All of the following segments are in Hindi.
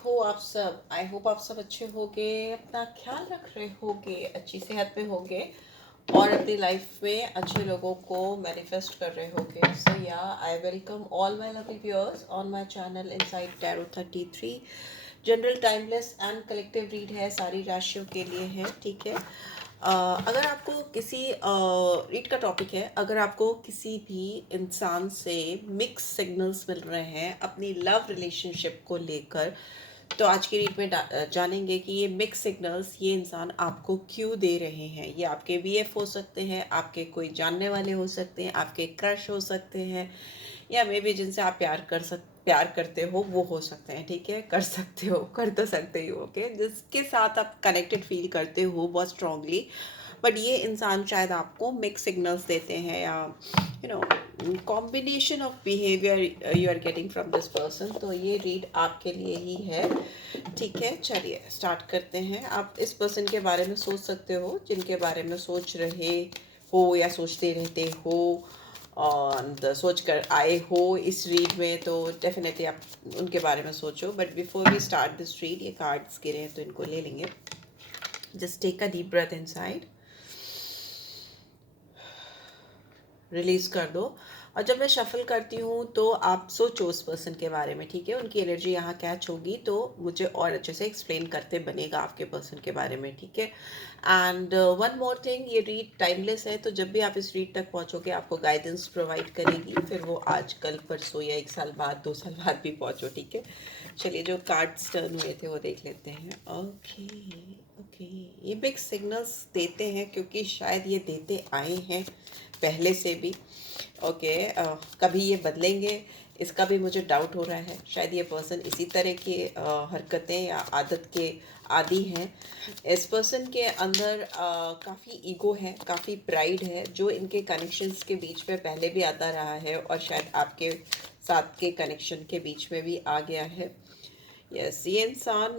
हो आप सब? आई होप आप सब अच्छे होगे, अपना ख्याल रख रहे होगे, अच्छी सेहत में होगे और अपनी लाइफ में अच्छे लोगों को मैनिफेस्ट कर रहे होगे। सो या I welcome all my lovely viewers on my channel inside tarot 33। General timeless and collective read है, सारी राशियों के लिए है, ठीक है। अगर आपको किसी रीड का टॉपिक है, अगर आपको किसी भी इंसान से मिक्स सिग्नल्स मिल रहे हैं अपनी लव रिलेशनशिप को लेकर, तो आज की रीड में जानेंगे कि ये मिक्स सिग्नल्स ये इंसान आपको क्यों दे रहे हैं। ये आपके बीएफ हो सकते हैं, आपके कोई जानने वाले हो सकते हैं, आपके क्रश हो सकते हैं, या मे बी जिनसे आप प्यार करते हो वो हो सकते हैं, ठीक है। कर सकते हो, कर तो सकते ही हो, ओके। जिसके साथ आप कनेक्टेड फील करते हो बहुत स्ट्रांगली, बट ये इंसान शायद आपको मिक्स सिग्नल्स देते हैं, या combination of behaviour you are getting from this person. तो ये रीड आपके लिए ही है, ठीक है। चलिए स्टार्ट करते हैं। आप इस पर्सन के बारे में सोच सकते हो, जिनके बारे में सोच रहे हो या सोचते रहते हो और सोच कर आए हो इस रीड में, तो डेफिनेटली आप उनके बारे में सोचो। But before we start this read, ये कार्ड्स गिरे हैं तो इनको ले लेंगे। Just take a deep breath inside, release कर दो। और जब मैं शफल करती हूँ तो आप सोचो उस पर्सन के बारे में, ठीक है। उनकी एनर्जी यहाँ कैच होगी तो मुझे और अच्छे से एक्सप्लेन करते बनेगा आपके पर्सन के बारे में, ठीक है। एंड वन मोर थिंग, ये रीड टाइमलेस है, तो जब भी आप इस रीड तक पहुँचोगे आपको गाइडेंस प्रोवाइड करेगी, फिर वो आज कल परसों या 1 साल बाद 2 साल बाद भी पहुँचो, ठीक है। चलिए जो कार्ड्स टर्न हुए थे वो देख लेते हैं। ओके ओके, ये बिग सिग्नल्स देते हैं क्योंकि शायद ये देते आए हैं पहले से भी, ओके। कभी ये बदलेंगे इसका भी मुझे डाउट हो रहा है। शायद ये पर्सन इसी तरह की हरकतें या आदत के आदी हैं। इस पर्सन के अंदर काफ़ी ईगो है, काफ़ी प्राइड है, जो इनके कनेक्शंस के बीच में पहले भी आता रहा है और शायद आपके साथ के कनेक्शन के बीच में भी आ गया है। यस, ये इंसान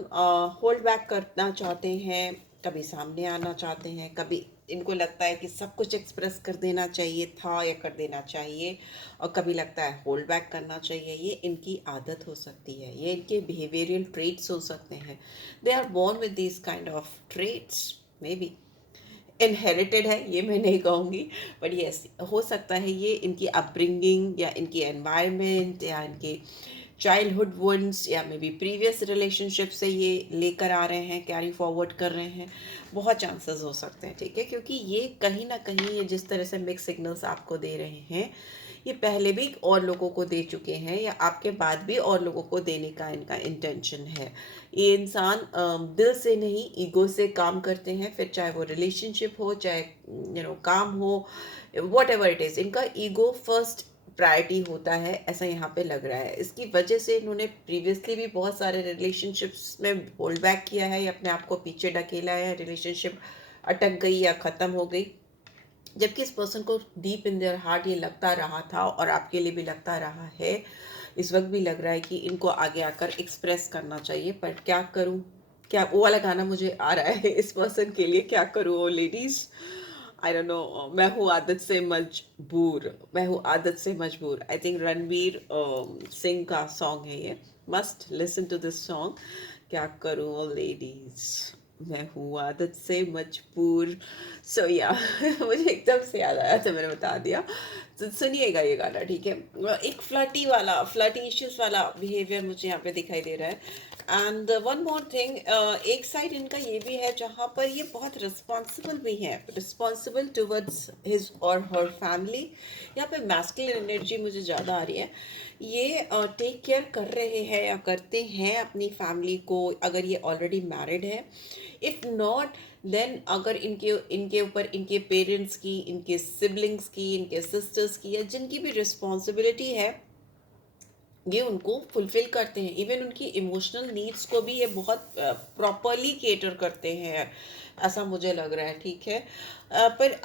होल्ड बैक करना चाहते हैं, कभी सामने आना चाहते हैं, कभी इनको लगता है कि सब कुछ एक्सप्रेस कर देना चाहिए था या कर देना चाहिए, और कभी लगता है होल्ड बैक करना चाहिए। ये इनकी आदत हो सकती है, ये इनके बिहेवियरल ट्रेट्स हो सकते हैं। They are born with this kind of traits, may be inherited है, ये मैं नहीं कहूँगी, बट यस हो सकता है ये इनकी अपब्रिंगिंग या इनकी एनवायरनमेंट या इनके चाइल्डहुड वंस या मे बी प्रीवियस रिलेशनशिप से ये लेकर आ रहे हैं, कैरी फॉरवर्ड कर रहे हैं। बहुत चांसेस हो सकते हैं, ठीक है, क्योंकि ये कहीं ना कहीं ये जिस तरह से मिक्स सिग्नल्स आपको दे रहे हैं, ये पहले भी और लोगों को दे चुके हैं या आपके बाद भी और लोगों को देने का इनका इंटेंशन है। ये इंसान दिल से नहीं ईगो से काम करते हैं, फिर चाहे वो रिलेशनशिप हो, चाहे काम हो, वॉट एवर इट इज़, इनका ईगो फर्स्ट प्रायोरिटी होता है, ऐसा यहाँ पे लग रहा है। इसकी वजह से इन्होंने प्रीवियसली भी बहुत सारे रिलेशनशिप्स में होल्ड बैक किया है या अपने आप को पीछे ढकेला है, रिलेशनशिप अटक गई या ख़त्म हो गई, जबकि इस पर्सन को डीप इन देयर हार्ट ये लगता रहा था और आपके लिए भी लगता रहा है, इस वक्त भी लग रहा है कि इनको आगे आकर एक्सप्रेस करना चाहिए। पर क्या करूं, क्या वो वाला गाना मुझे आ रहा है इस पर्सन के लिए, क्या करूं ओ लेडीज, आई डोंट नो। मैं हूँ आदत से मजबूर, मैं हूँ आदत से मजबूर, आई थिंक रणवीर सिंह का सॉन्ग है ये। Must listen to this song, क्या करूं ओ लेडीज, मैं हूँ आदत से मजबूर। सो या मुझे एकदम से याद आया तो मैंने बता दिया। तो सुनिएगा ये गाना, ठीक है। एक फ्लर्टी वाला, फ्लर्टिशियस वाला बिहेवियर मुझे यहाँ पे दिखाई दे रहा है। एंड वन मोर थिंग, एक साइड इनका ये भी है जहाँ पर ये बहुत रिस्पॉन्सिबल भी है, रिस्पॉन्सिबल टुवर्ड्स हिज और हर फैमिली। यहाँ पे मैस्कुलिन एनर्जी मुझे ज़्यादा आ रही है। ये टेक केयर कर रहे हैं या करते हैं अपनी फैमिली को, अगर ये ऑलरेडी मैरिड है। इफ़ नॉट देन अगर इनके इनके ऊपर इनके पेरेंट्स की, इनके सिबलिंग्स की, इनके सिस्टर्स की, या जिनकी भी रिस्पॉन्सिबिलिटी है, ये उनको फुलफिल करते हैं। इवन उनकी इमोशनल नीड्स को भी ये बहुत प्रॉपरली केटर करते हैं, ऐसा मुझे लग रहा है, ठीक है। पर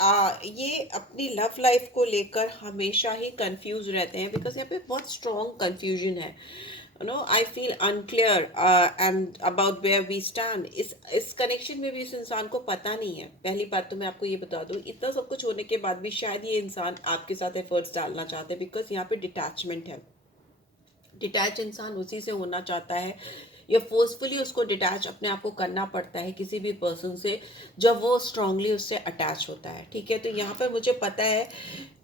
ये अपनी लव लाइफ को लेकर हमेशा ही कंफ्यूज रहते हैं, बिकॉज यहाँ पे बहुत स्ट्रॉन्ग कंफ्यूजन है। I feel unclear and about where we stand. इस कनेक्शन में भी इस इंसान को पता नहीं है। पहली बात तो मैं आपको ये बता दूं, इतना सब कुछ होने के बाद भी शायद ये इंसान आपके साथ एफर्ट्स डालना चाहते हैं, बिकॉज यहाँ पे डिटैचमेंट है। डिटैच इंसान उसी से होना चाहता है या फोर्सफुली उसको डिटैच अपने आप को करना पड़ता है किसी भी पर्सन से जब वो स्ट्रांगली उससे अटैच होता है, ठीक है। तो यहाँ पर मुझे पता है,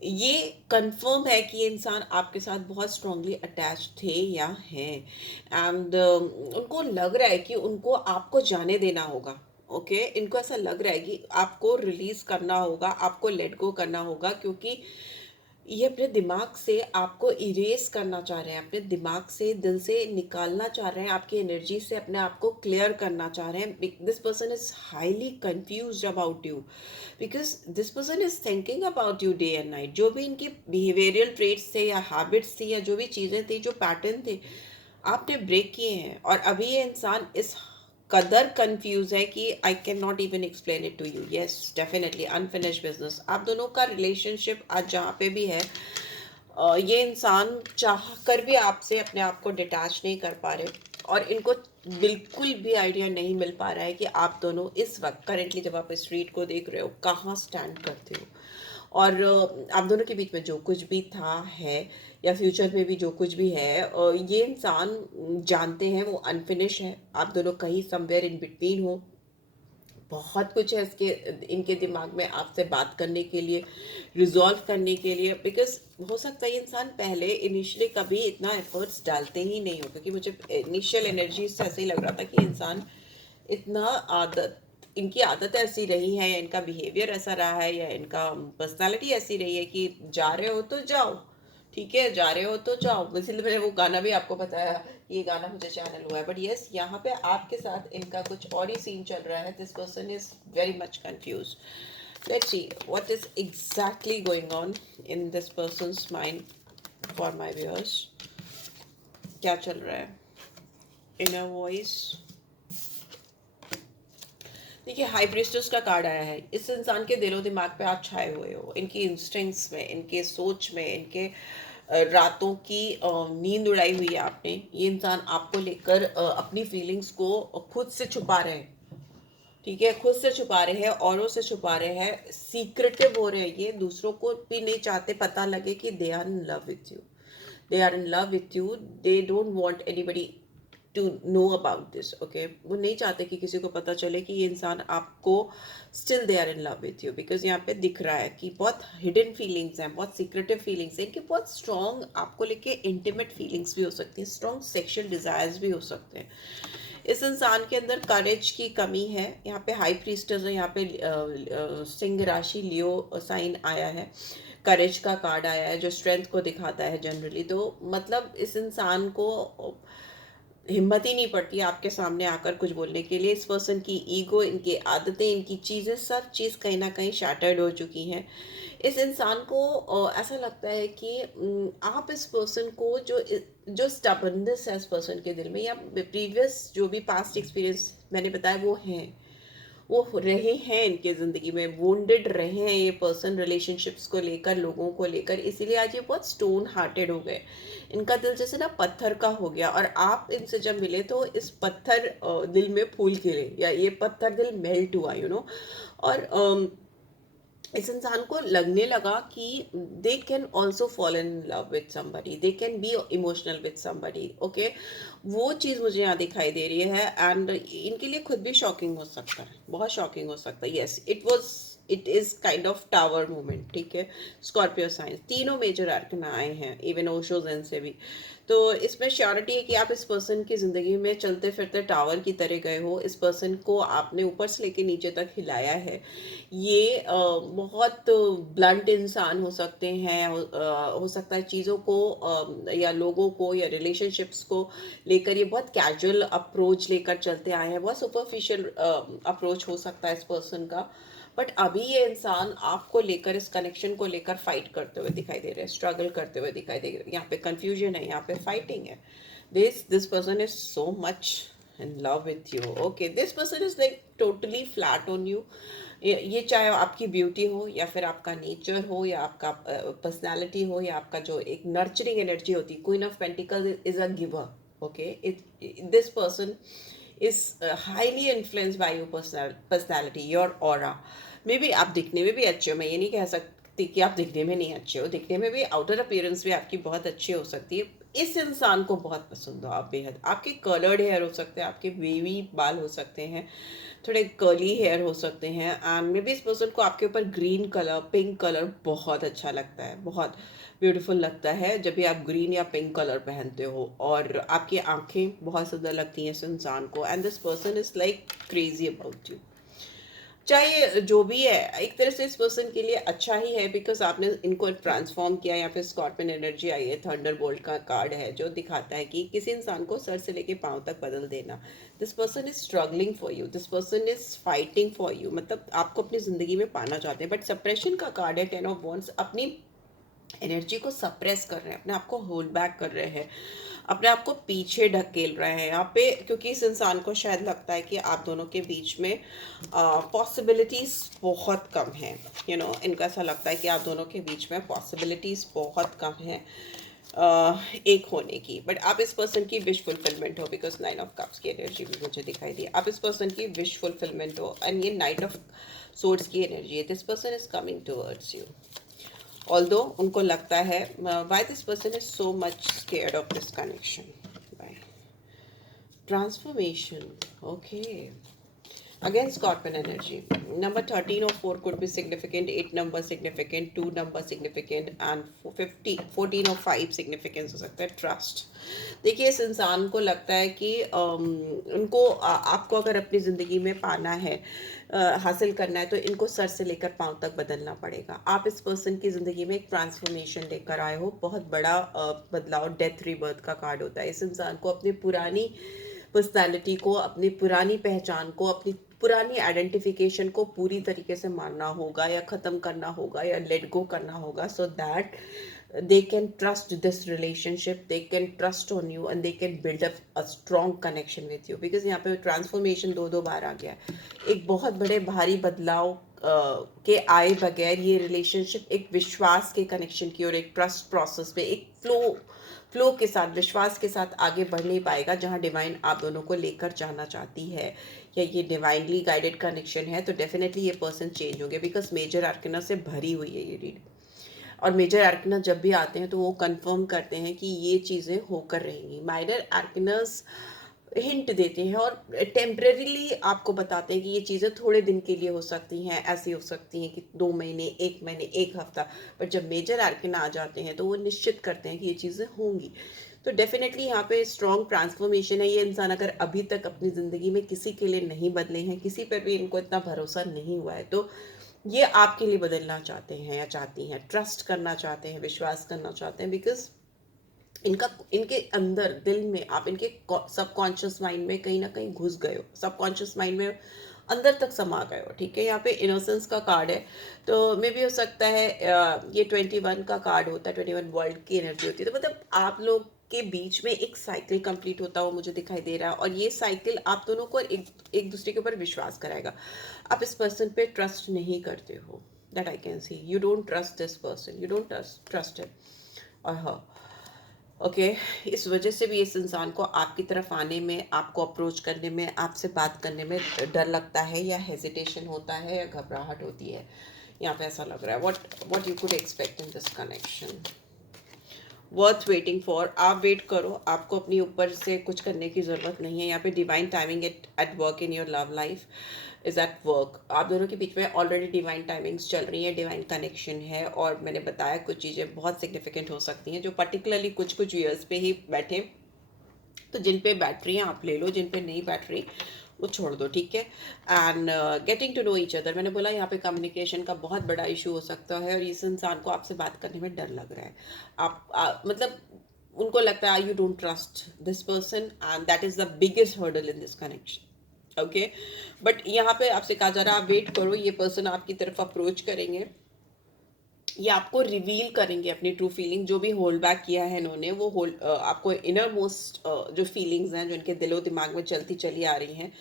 ये कंफर्म है कि ये इंसान आपके साथ बहुत स्ट्रांगली अटैच थे या हैं, एंड उनको लग रहा है कि उनको आपको जाने देना होगा। ओके, इनको ऐसा लग रहा है कि आपको रिलीज करना होगा, आपको लेट गो करना होगा, क्योंकि ये अपने दिमाग से आपको इरेज करना चाह रहे हैं, अपने दिमाग से, दिल से निकालना चाह रहे हैं, आपकी एनर्जी से अपने आप को क्लियर करना चाह रहे हैं। This person is highly confused about you, because this person is thinking about you day and night. जो भी इनके बिहेवियरल ट्रेट्स थे या हैबिट्स थी या जो भी चीज़ें थी, जो पैटर्न थे, आपने ब्रेक किए हैं। और अभी ये इंसान इस कदर कंफ्यूज है कि I can not even explain it to you. Yes, definitely unfinished business. आप दोनों का रिलेशनशिप आज जहाँ पे भी है, ये इंसान चाह कर भी आपसे अपने आप को डिटैच नहीं कर पा रहे, और इनको बिल्कुल भी आइडिया नहीं मिल पा रहा है कि आप दोनों इस वक्त करेंटली जब आप इस रीड को देख रहे हो कहाँ स्टैंड करते हो। और आप दोनों के बीच में जो कुछ भी था है, या फ्यूचर में भी जो कुछ भी है, ये इंसान जानते हैं वो अनफिनिश है। आप दोनों कहीं समवेयर इन बिटवीन हो। बहुत कुछ है इसके इनके दिमाग में आपसे बात करने के लिए, रिजॉल्व करने के लिए, बिकॉज हो सकता है ये इंसान पहले इनिशियली कभी इतना एफर्ट्स डालते ही नहीं हो, क्योंकि मुझे इनिशियल एनर्जी से ऐसे ही लग रहा था कि इंसान इतना आदत इनकी आदत ऐसी रही है, या इनका बिहेवियर ऐसा रहा है, या इनका पर्सनालिटी ऐसी रही है कि जा रहे हो तो जाओ, ठीक है, जा रहे हो तो जाओ। इसलिए मैंने वो गाना भी आपको बताया, ये गाना मुझे चैनल हुआ है। बट यस, यहाँ पे आपके साथ इनका कुछ और ही सीन चल रहा है। This person is very much confuse. Let's see what is exactly going on in this persons mind for my viewers. क्या चल रहा है? Inner voice. देखिए, हाई प्रिस्टेस का कार्ड आया है। इस इंसान के दिलो दिमाग पे आप छाए हुए हो, इनकी इंस्टिंक्ट्स में, इनके सोच में, इनके रातों की नींद उड़ाई हुई है आपने। ये इंसान आपको लेकर अपनी फीलिंग्स को खुद से छुपा रहे हैं, ठीक है, खुद से छुपा रहे हैं, औरों से छुपा रहे हैं, सीक्रेटिव हो रहे हैं। ये दूसरों को भी नहीं चाहते पता लगे कि they are in love with you, they are in love with you. They don't want anybody to know about this. Okay, वो नहीं चाहते कि किसी को पता चले कि ये इंसान आपको still they are in love with you, because यहाँ पे दिख रहा है कि बहुत हिडन फीलिंग्स हैं, बहुत सीक्रेटिव फीलिंग्स हैं, इनकी बहुत स्ट्रॉन्ग आपको लेके इंटीमेट फीलिंग्स भी हो सकती हैं, स्ट्रॉन्ग सेक्शुअल डिजायर्स भी हो सकते हैं। इस इंसान के अंदर करेज की कमी है। यहाँ पे हाई प्रीस्टर्स है, यहाँ पे सिंह राशि लियो साइन आया है, करेज का कार्ड आया है जो स्ट्रेंथ को दिखाता है जनरली। तो मतलब इस इंसान को हिम्मत ही नहीं पड़ती आपके सामने आकर कुछ बोलने के लिए। इस पर्सन की ईगो, इनकी आदतें, इनकी चीज़ें, सब चीज़ कहीं ना कहीं शैटर्ड हो चुकी हैं। इस इंसान को ऐसा लगता है कि आप इस पर्सन को जो स्टबर्ननेस है इस पर्सन के दिल में, या प्रीवियस जो भी पास्ट एक्सपीरियंस मैंने बताया वो हैं, वो रहे हैं इनके ज़िंदगी में, वोंडेड रहे हैं ये पर्सन रिलेशनशिप्स को लेकर, लोगों को लेकर, इसीलिए आज ये बहुत स्टोन हार्टेड हो गए। इनका दिल जैसे ना पत्थर का हो गया, और आप इनसे जब मिले तो इस पत्थर दिल में फूल खिले, या ये पत्थर दिल मेल्ट हुआ, और इस इंसान को लगने लगा कि they can also fall in love with somebody, they can be emotional with somebody. Okay, वो चीज़ मुझे यहाँ दिखाई दे रही है, एंड इनके लिए खुद भी शॉकिंग हो सकता है, बहुत शॉकिंग हो सकता है। Yes, it is kind of tower movement, ठीक है। स्कॉर्पियो साइंस, तीनों मेजर आर्क में आए हैं, इवन ओशो ज़ेन से भी। तो इसमें श्योरिटी है कि आप इस पर्सन की ज़िंदगी में चलते फिरते टावर की तरह गए हो। इस पर्सन को आपने ऊपर से लेके नीचे तक हिलाया है। ये बहुत ब्लंट इंसान हो सकते हैं, हो सकता है चीज़ों को या लोगों को या रिलेशनशिप्स को लेकर ये बहुत कैजुअल अप्रोच लेकर चलते आए हैं, बहुत सुपरफिशियल अप्रोच हो सकता है इस पर्सन का। बट अभी ये इंसान आपको लेकर, इस कनेक्शन को लेकर फाइट करते हुए दिखाई दे रहे हैं, स्ट्रगल करते हुए दिखाई दे रहे हैं। यहाँ पे कंफ्यूजन है, यहाँ पे फाइटिंग है। This person is so much in love with you. Okay, this person is like totally flat on you. ये चाहे आपकी ब्यूटी हो, या फिर आपका नेचर हो, या आपका पर्सनालिटी हो, या आपका जो एक नर्चरिंग एनर्जी होती है। Queen of pentacle is a giver. Okay, this person is highly influenced by your personality, your aura. May be आप दिखने में भी अच्छे हो, मैं ये नहीं कह सकती कि आप दिखने में नहीं अच्छे हो, दिखने में भी आउटर अपीयरेंस भी आपकी बहुत अच्छी हो सकती है। इस इंसान को बहुत पसंद हो आप बेहद। आपके कर्लर्ड हेयर हो सकते हैं, आपके वेवी बाल हो सकते हैं, थोड़े कर्ली हेयर हो सकते हैं, एंड मे बी इस पर्सन को आपके ऊपर ग्रीन कलर, पिंक कलर बहुत अच्छा लगता है, बहुत ब्यूटीफुल लगता है जब भी आप ग्रीन या पिंक कलर पहनते हो, और आपकी आंखें बहुत सुंदर लगती हैं इस इंसान को, and this person is like crazy about you. चाहे जो भी है, एक तरह से इस पर्सन के लिए अच्छा ही है, बिकॉज आपने इनको ट्रांसफॉर्म किया। यहाँ पे स्कॉर्पियन एनर्जी आई है, थंडर बोल्ट का कार्ड है जो दिखाता है कि किसी इंसान को सर से लेके पांव तक बदल देना। This person is struggling for you, this person is fighting for you, मतलब आपको अपनी जिंदगी में पाना चाहते हैं, बट सप्रेशन का कार्ड है, 10 ऑफ वॉन्ड्स। अपनी एनर्जी को सप्रेस कर रहे हैं, अपने आप को होल्ड बैक कर रहे हैं, अपने आप को पीछे ढकेल रहे हैं यहाँ पे, क्योंकि इस इंसान को शायद लगता है कि आप दोनों के बीच में पॉसिबिलिटीज़ बहुत कम हैं। इनको ऐसा लगता है कि आप दोनों के बीच में पॉसिबिलिटीज़ बहुत कम हैं एक होने की। बट आप इस पर्सन की विश फुलफिलमेंट हो, बिकॉज 9 ऑफ कप्स की एनर्जी भी मुझे दिखाई दी। आप इस पर्सन की विश फुलफिलमेंट हो, एंड ये नाइट ऑफ सोर्ड्स की एनर्जी है। This person is coming towards you, although उनको लगता है why this person is so much scared of this connection. Transformation, okay. Again, Scorpion energy. Number 13 or 4 could be significant, 8 number significant, 2 number significant, and 14 or 5 significance हो सकता है। ट्रस्ट, देखिए इस इंसान को लगता है कि उनको आपको अगर अपनी ज़िंदगी में पाना है, हासिल करना है, तो इनको सर से लेकर पांव तक बदलना पड़ेगा। आप इस पर्सन की ज़िंदगी में एक ट्रांसफॉर्मेशन लेकर आए हो, बहुत बड़ा बदलाव, डेथ रीबर्थ का कार्ड होता है। इस इंसान को अपनी पुरानी पर्सनालिटी को, अपनी पुरानी पहचान को, अपनी पुरानी आइडेंटिफिकेशन को पूरी तरीके से मानना होगा, या ख़त्म करना होगा, या लेट गो करना होगा, so that they can trust this relationship, they can trust on you, and they can build up a strong connection with you, because यहाँ पे ट्रांसफॉर्मेशन दो दो बार आ गया है। एक बहुत बड़े भारी बदलाव के आए बगैर ये रिलेशनशिप एक विश्वास के कनेक्शन की और एक ट्रस्ट प्रोसेस पे, एक फ्लो के साथ, विश्वास के साथ आगे बढ़ नहीं पाएगा, जहाँ डिवाइन आप दोनों को लेकर जाना चाहती है, या ये डिवाइनली गाइडेड कनेक्शन है, तो डेफिनेटली ये पर्सन चेंज होंगे, बिकॉज मेजर आर्कना से भरी हुई है ये रीड। और मेजर आर्कना जब भी आते हैं तो वो कंफर्म करते हैं कि ये चीज़ें होकर रहेंगी। माइनर आर्कनस हिंट देते हैं और टेम्परेरीली आपको बताते हैं कि ये चीज़ें थोड़े दिन के लिए हो सकती हैं, ऐसी हो सकती हैं कि 2 महीने, 1 महीने, 1 हफ्ता, पर जब मेजर आर्कन आ जाते हैं तो वो निश्चित करते हैं कि ये चीज़ें होंगी। तो डेफिनेटली यहाँ पे स्ट्रॉन्ग ट्रांसफॉर्मेशन है। ये इंसान अगर अभी तक अपनी ज़िंदगी में किसी के लिए नहीं बदले हैं, किसी पर भी इनको इतना भरोसा नहीं हुआ है, तो ये आपके लिए बदलना चाहते हैं या चाहती हैं, ट्रस्ट करना चाहते हैं, विश्वास करना चाहते हैं, बिकॉज इनका, इनके अंदर दिल में आप इनके सबकॉन्शियस माइंड में कहीं ना कहीं घुस गए हो, सबकॉन्शियस माइंड में अंदर तक समा गए हो। ठीक है, यहाँ पे इनोसेंस का कार्ड है, तो मे भी हो सकता है ये 21 का कार्ड होता है, 21 वर्ल्ड की एनर्जी होती है, तो मतलब आप लोग के बीच में एक साइकिल कंप्लीट होता हुआ मुझे दिखाई दे रहा है, और ये साइकिल आप दोनों को एक दूसरे के ऊपर विश्वास कराएगा। आप इस पर्सन पे ट्रस्ट नहीं करते हो, that I can see, you don't trust this person, you don't trust him और हर। ओके, इस वजह से भी इस इंसान को आपकी तरफ आने में, आपको अप्रोच करने में, आपसे बात करने में डर लगता है, या हेजिटेशन होता है, या घबराहट होती है। यहाँ पे ऐसा लग रहा है, what you could expect in this connection, worth waiting for. आप वेट करो, आपको अपनी ऊपर से कुछ करने की ज़रूरत नहीं है। यहाँ पे divine timing at work in your love life is at work. आप दोनों के बीच में ऑलरेडी डिवाइन टाइमिंग्स चल रही है, डिवाइन कनेक्शन है, और मैंने बताया कुछ चीज़ें बहुत सिग्निफिकेंट हो सकती हैं जो पर्टिकुलरली कुछ कुछ ईयर्स पे ही बैठे, तो जिन पे बैटरी हैं आप ले लो, जिन पे नहीं बैटरी वो छोड़ दो। ठीक है, and getting to know each other, मैंने बोला यहाँ पे कम्युनिकेशन का बहुत बड़ा इशू हो सकता है, और इस इंसान को आपसे बात करने में डर लग रहा है। मतलब उनको लगता है you don't trust this person, and that is the biggest hurdle in this connection. Okay, but यहाँ पे आपसे कहा जा रहा है आप वेट करो, ये पर्सन आपकी तरफ अप्रोच करेंगे, ये आपको रिवील करेंगे अपनी ट्रू फीलिंग, जो भी होल्ड बैक किया है इन्होंने, वो आपको इनर मोस्ट जो फीलिंग्स हैं, जो इनके दिलो दिमाग में चलती चली आ रही हैं,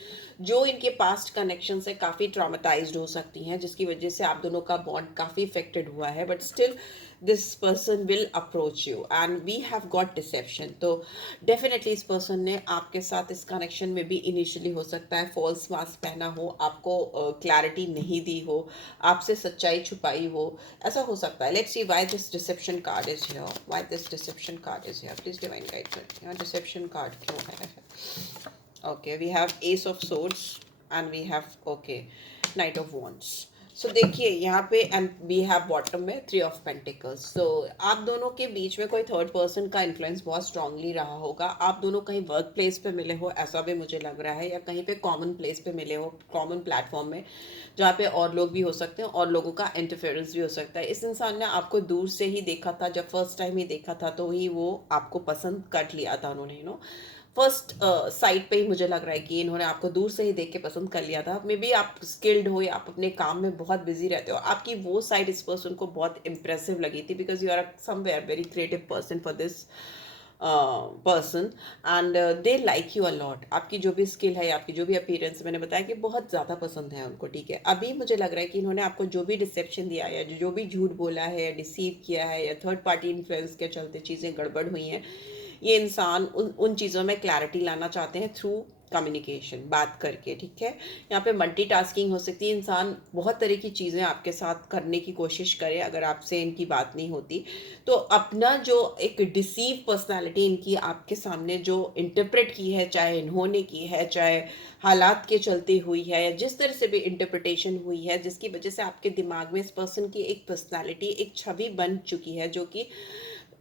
जो इनके पास्ट कनेक्शन से काफ़ी ट्रॉमेटाइज्ड हो सकती हैं, जिसकी वजह से आप दोनों का बॉन्ड काफ़ी इफेक्टेड हुआ है, but still this person will approach you and we have got deception. तो डेफिनेटली इस पर्सन ने आपके साथ इस कनेक्शन में भी इनिशियली हो सकता है फॉल्स मास्क पहना हो, आपको क्लैरिटी नहीं दी हो, आपसे सच्चाई छुपाई हो, ऐसा हो सकता है। Let's see why this deception card is here, why this deception card is here, please divine guide कर, यहाँ डिसेप्शन कार्ड क्यों है। Okay, we have ace of swords and we have okay knight of wands. So देखिए यहाँ पे एंड वी हैव बॉटम में थ्री ऑफ पेंटिकल्स। सो आप दोनों के बीच में कोई थर्ड पर्सन का इन्फ्लुएंस बहुत स्ट्रांगली रहा होगा। आप दोनों कहीं वर्क प्लेस पे मिले हो ऐसा भी मुझे लग रहा है, या कहीं पे कॉमन प्लेस पे मिले हो, कॉमन प्लेटफॉर्म में जहाँ पे और लोग भी हो सकते हैं और लोगों का इंटरफेरेंस भी हो सकता है। इस इंसान ने आपको दूर से ही देखा था, जब फर्स्ट टाइम ही देखा था तो ही वो आपको पसंद कर लिया था उन्होंने, फर्स्ट साइड पे ही मुझे लग रहा है कि इन्होंने आपको दूर से ही देख के पसंद कर लिया था। मे बी आप स्किल्ड हो या आप अपने काम में बहुत बिजी रहते हो, आपकी वो साइड इस पर्सन को बहुत इंप्रेसिव लगी थी, because you are somewhere very creative person for this person and they like you a lot. आपकी जो भी स्किल है, आपकी जो भी अपीयरेंस, मैंने बताया कि बहुत ज़्यादा पसंद है उनको, ठीक है। अभी मुझे लग रहा है कि इन्होंने आपको जो भी डिसेप्शन दिया है, या जो भी झूठ बोला है, या डिसीव किया है, या थर्ड पार्टी इन्फ्लुएंस के चलते चीज़ें गड़बड़ हुई हैं, ये इंसान उन चीज़ों में क्लैरिटी लाना चाहते हैं थ्रू कम्युनिकेशन, बात करके, ठीक है। यहाँ पे मल्टीटास्किंग हो सकती है, इंसान बहुत तरह की चीज़ें आपके साथ करने की कोशिश करे अगर आपसे इनकी बात नहीं होती। तो अपना जो एक डिसीव पर्सनालिटी इनकी आपके सामने जो इंटरप्रेट की है, चाहे इन्होंने की है, चाहे हालात के चलते हुई है, या जिस तरह से भी इंटरप्रिटेशन हुई है, जिसकी वजह से आपके दिमाग में इस पर्सन की एक पर्सनालिटी, एक छवि बन चुकी है, जो कि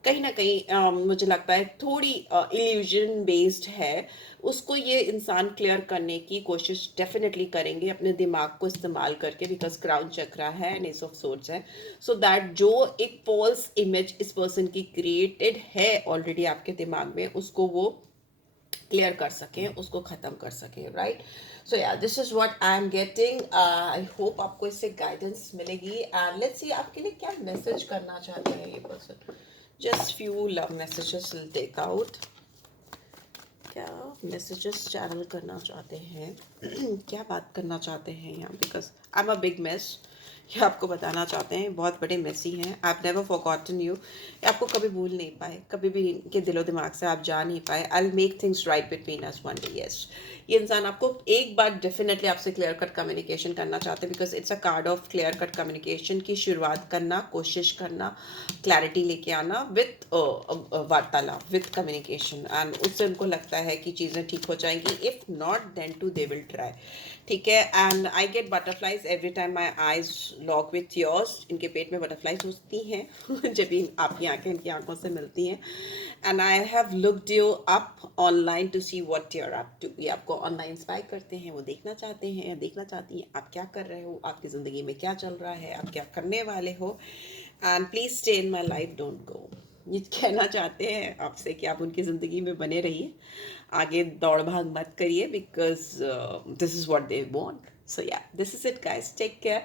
कहीं ना कहीं मुझे लगता है थोड़ी इल्यूजन बेस्ड है, उसको ये इंसान क्लियर करने की कोशिश डेफिनेटली करेंगे अपने दिमाग को इस्तेमाल करके, बिकॉज क्राउन चक्रा है एंड एस ऑफ सोर्ड्स है। सो दैट जो एक फॉल्स इमेज इस पर्सन की क्रिएटेड है ऑलरेडी आपके दिमाग में, उसको वो क्लियर कर सकें, उसको ख़त्म कर सकें, right. So yeah this is what I am getting. I hope आपको इससे गाइडेंस मिलेगी एंड लेट्स सी आपके लिए क्या मैसेज करना चाहते हैं ये person. Just few love messages will take out. क्या मैसेजेस चैनल करना चाहते हैं क्या बात करना चाहते हैं यहाँ, because I am a big mess. ये आपको बताना चाहते हैं बहुत बड़े मेसी हैं, I have never forgotten you. आपको कभी भूल नहीं पाए, कभी भी इनके दिलो दिमाग से आप जा नहीं पाए। I will make things right between us one day. Yes, ये इंसान आपको एक बार डेफिनेटली आपसे क्लियर कट कम्युनिकेशन करना चाहते हैं, because it's a card of clear cut communication की शुरुआत करना, कोशिश करना, क्लैरिटी लेके आना विथ वार्तालाप, विथ कम्युनिकेशन, एंड उससे उनको लगता है कि चीज़ें ठीक हो जाएंगी। If not then to they will try, ठीक है। And I get butterflies every time my eyes lock with yours. इनके पेट में बटरफ्लाइज होती हैं जब भी आपकी आंखें इनकी आंखों से मिलती हैं। And I have looked you up online to see what you are up to. ये आपको ऑनलाइन इंस्पायर करते हैं, वो देखना चाहते हैं या देखना चाहती हैं आप क्या कर रहे हो, आपकी ज़िंदगी में क्या चल रहा है, आप क्या करने वाले हो। And please stay in my life, don't go. ये कहना चाहते हैं आपसे कि आप उनकी ज़िंदगी में बने रहिए, आगे दौड़ भाग मत करिए, because this is what they want. So yeah this is it guys, take care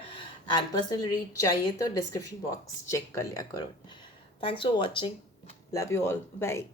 and personal read चाहिए तो डिस्क्रिप्शन बॉक्स चेक कर लिया करो। Thanks for watching, love you all, bye.